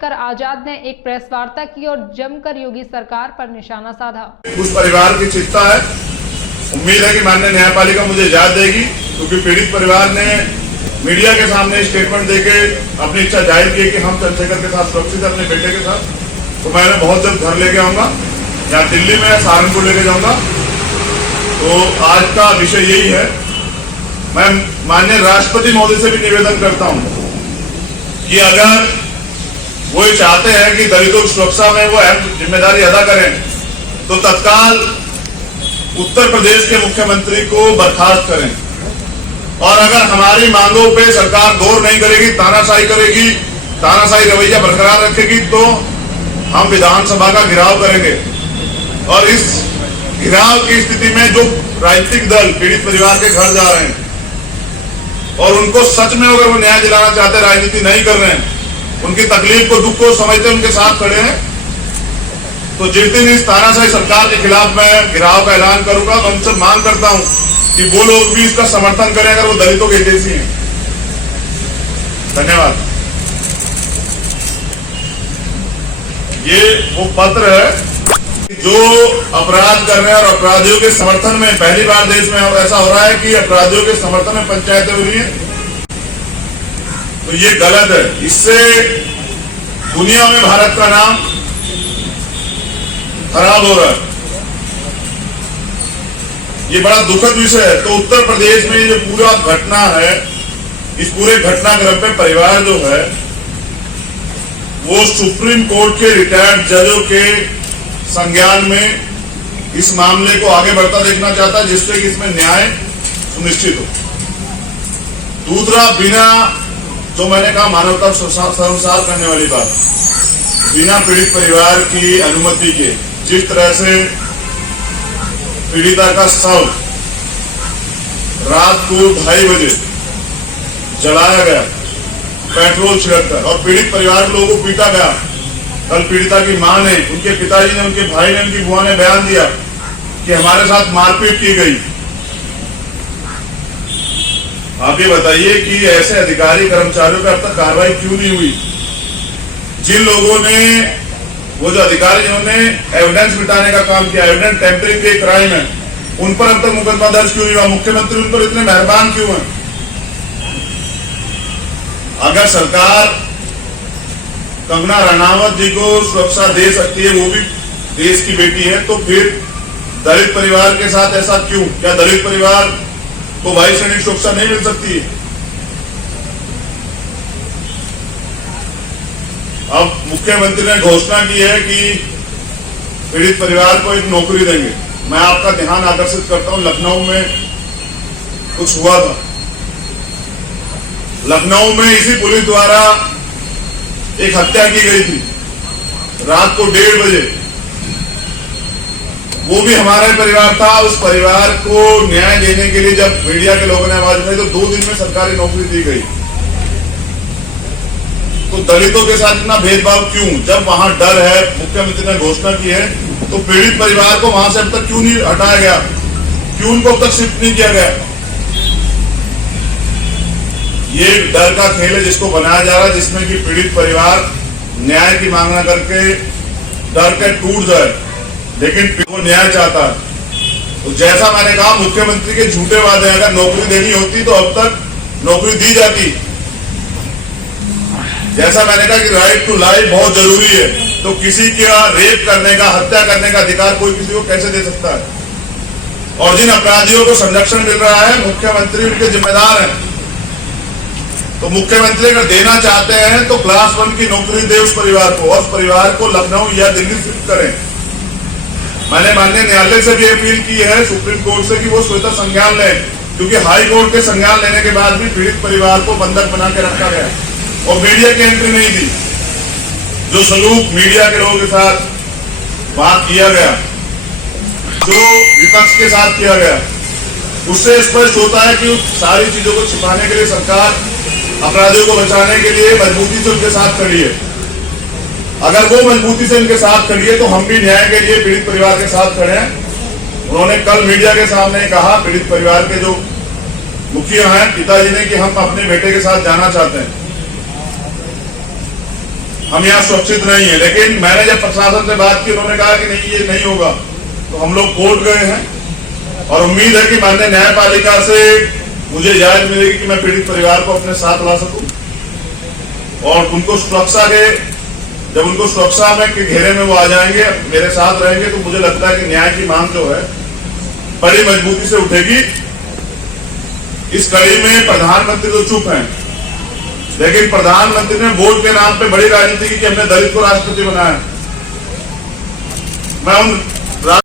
कर आजाद ने एक प्रेस वार्ता की और जमकर योगी सरकार पर निशाना साधा। उस परिवार की चिंता है। उम्मीद है कि माननीय न्यायपालिका मुझे इजाजत देगी, क्योंकि पीड़ित परिवार ने मीडिया के सामने स्टेटमेंट देके अपनी इच्छा जाहिर की कि हम चंद्रशेखर के साथ सुरक्षित है, अपने बेटे के साथ। तो मैं बहुत जल्द घर लेके आऊंगा या दिल्ली में सहारनपुर लेके जाऊंगा। तो आज का विषय यही है। मैं माननीय राष्ट्रपति महोदय से भी निवेदन करता हूं कि अगर वो चाहते हैं कि दलितों की सुरक्षा में वो अहम जिम्मेदारी अदा करें, तो तत्काल उत्तर प्रदेश के मुख्यमंत्री को बर्खास्त करें। और अगर हमारी मांगों पे सरकार गौर नहीं करेगी, तानाशाही करेगी, तानाशाही रवैया बरकरार रखेगी, तो हम विधानसभा का घेराव करेंगे। और इस घेराव की स्थिति में जो राजनीतिक दल पीड़ित परिवार के घर जा रहे हैं और उनको सच में अगर वो न्याय दिलाना चाहते, राजनीति नहीं कर रहे हैं, उनकी तकलीफ को, दुख को समझते उनके साथ खड़े हैं, तो जिस दिन इस तानाशाही सरकार के खिलाफ मैं घेराव का ऐलान करूंगा, मैं उनसे मांग करता हूं कि वो लोग भी इसका समर्थन करें अगर वो दलितों के हितैषी हैं। धन्यवाद। ये वो पत्र है जो अपराध कर रहे हैं और अपराधियों के समर्थन में, पहली बार देश में ऐसा हो रहा है कि अपराधियों के समर्थन में पंचायतें हो रही हैं। तो ये गलत है। इससे दुनिया में भारत का नाम खराब हो रहा है। ये बड़ा दुखद विषय है। तो उत्तर प्रदेश में जो पूरा घटना है, इस पूरे घटनाक्रम पे परिवार जो है वो सुप्रीम कोर्ट के रिटायर्ड जजों के संज्ञान में इस मामले को आगे बढ़ता देखना चाहता है, जिससे कि इसमें न्याय सुनिश्चित हो। दूसरा, बिना, जो मैंने कहा, मानवता संसार करने वाली बात, बिना पीड़ित परिवार की अनुमति के जिस तरह से पीड़िता का शव रात को 2:30 बजे जलाया गया पेट्रोल छिड़ककर, और पीड़ित परिवार के लोगों को पीटा गया। कल पीड़िता की मां ने, उनके पिताजी ने, उनके भाई ने, उनकी बुआ ने बयान दिया कि हमारे साथ मारपीट की गई। आप ये बताइए कि ऐसे अधिकारी कर्मचारियों पर अब तक कार्रवाई क्यों नहीं हुई? जिन लोगों ने, वो जो अधिकारी जिन्होंने एविडेंस मिटाने का काम किया, एविडेंस टेम्परिंग के क्राइम है, उन पर अब तक मुकदमा दर्ज क्यों नहीं हुआ? मुख्यमंत्री उन पर इतने मेहरबान क्यों हैं? अगर सरकार कंगना रनावत जी को सुरक्षा दे सकती है, वो भी देश की बेटी है, तो फिर दलित परिवार के साथ ऐसा क्यों? क्या दलित परिवार को वायु सैनिक सुरक्षा नहीं मिल सकती है? अब मुख्यमंत्री ने घोषणा की है कि पीड़ित परिवार को एक नौकरी देंगे। मैं आपका ध्यान आकर्षित करता हूं, लखनऊ में कुछ हुआ था। लखनऊ में इसी पुलिस द्वारा एक हत्या की गई थी रात को 1:30 बजे। वो भी हमारा परिवार था। उस परिवार को न्याय देने के लिए जब मीडिया के लोगों ने आवाज उठाई, तो 2 दिन में सरकारी नौकरी दी गई। तो दलितों के साथ इतना भेदभाव क्यों? जब वहां डर है, मुख्यमंत्री ने घोषणा की है, तो पीड़ित परिवार को वहां से अब तक क्यों नहीं हटाया गया? क्यों उनको अब तक शिफ्ट नहीं किया गया? ये डर का खेल है जिसको बनाया जा रहा है, जिसमें कि पीड़ित परिवार न्याय की मांग न करके डर के टूट जाए, लेकिन वो न्याय चाहता है। तो जैसा मैंने कहा, मुख्यमंत्री के झूठे वादे, अगर नौकरी देनी होती तो अब तक नौकरी दी जाती। जैसा मैंने कहा कि राइट टू लाइफ बहुत जरूरी है, तो किसी का रेप करने का, हत्या करने का अधिकार कोई किसी को कैसे दे सकता है? और जिन अपराधियों को संरक्षण मिल रहा है, मुख्यमंत्री उनके जिम्मेदार हैं। तो मुख्यमंत्री अगर देना चाहते हैं तो क्लास 1 की नौकरी दे उस परिवार को, और उस परिवार को लखनऊ या दिल्ली शिफ्ट करें। मैंने माननीय न्यायालय से भी अपील की है, सुप्रीम कोर्ट से, कि वो स्वतः संज्ञान लें, क्योंकि हाई कोर्ट के संज्ञान लेने के बाद भी पीड़ित परिवार को बंधक बना के रखा गया और मीडिया की एंट्री नहीं दी। जो सलूक मीडिया के लोगों के साथ बात किया गया, जो विपक्ष के साथ किया गया, उससे स्पष्ट होता है कि सारी चीजों को छिपाने के लिए सरकार अपराधियों को बचाने के लिए मजबूती से उनके साथ खड़ी है। अगर वो मजबूती से उनके साथ खड़ी है, तो हम भी न्याय के लिए पीड़ित परिवार के साथ खड़े हैं। उन्होंने कल मीडिया के सामने कहा, पीड़ित परिवार के जो मुखिया हैं, पिताजी ने, कि हम अपने बेटे के साथ जाना चाहते हैं। हम यहाँ सुरक्षित नहीं है। लेकिन मैंने जब प्रशासन से बात की, उन्होंने कहा कि नहीं, ये नहीं होगा, तो हम लोग कोर्ट गए हैं और उम्मीद है कि माननीय न्यायपालिका से मुझे इजाजत मिलेगी कि मैं पीड़ित परिवार को अपने साथ ला सकूं और उनको सुरक्षा के, जब उनको सुरक्षा में के घेरे में वो आ जाएंगे, मेरे साथ रहेंगे, तो मुझे लगता है कि न्याय की मांग जो है बड़ी मजबूती से उठेगी। इस कड़ी में प्रधानमंत्री तो चुप हैं, लेकिन प्रधानमंत्री ने वोट के नाम पे बड़ी राजनीति की कि हमने दलित को राष्ट्रपति बनाया। मैं उन